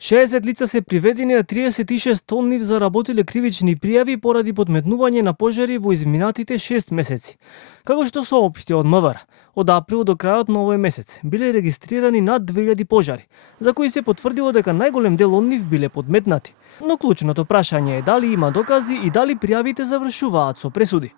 60 лица се приведени, а 36 од нив заработиле кривични пријави поради подметнување на пожари во изминатите 6 месеци. Како што соопшти од МВР, од април до крајот на овој месец биле регистрирани над 2000 пожари, за кои се потврдило дека најголем дел од нив биле подметнати. Но клучното прашање е дали има докази и дали пријавите завршуваат со пресуди.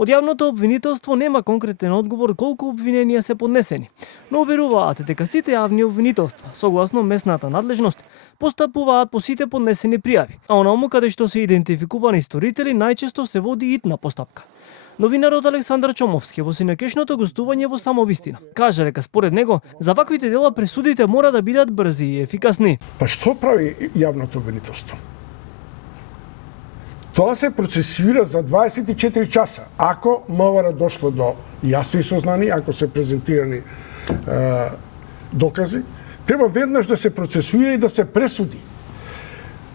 Од јавното обвинителство нема конкретен одговор колку обвиненија се поднесени, но уверуваат дека сите јавни обвинителства, согласно местната надлежност, постапуваат по сите поднесени пријави, а онаму каде што се идентификувани сторители најчесто се води итна постапка. Новинарот Александар Чомовски во синекешното гостување во Самовистина кажа дека според него за ваквите дела пресудите мора да бидат брзи и ефикасни. Па што прави јавното обвинителство? Тоа се процесира за 24 часа. Ако МВР дошло до јасни сознани, ако се презентирани докази, треба веднаш да се процесуира и да се пресуди.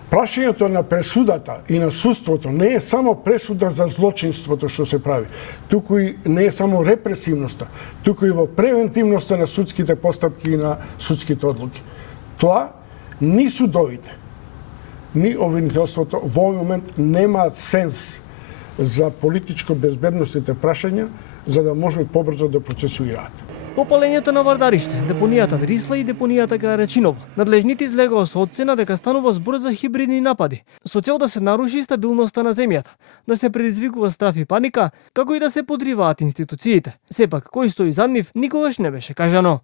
Прашањето на пресудата и на судството не е само пресуда за злочинството што се прави, туку и не е само репресивноста, туку и во превентивноста на судските постапки и на судските одлуки. Тоа ни судовите, ни обвинителството во овој момент немаат сенс за политичко безбедносните прашања за да можат побрзо да процесуираат. По палењето на Вардариште, депонијата Дрисла и депонијата Карачиново, надлежните излегоа со оцена дека станува збор за хибридни напади, со цел да се наруши стабилноста на земјата, да се предизвикува страф и паника, како и да се подриваат институциите. Сепак, кој стои зад нив, никогаш не беше кажано.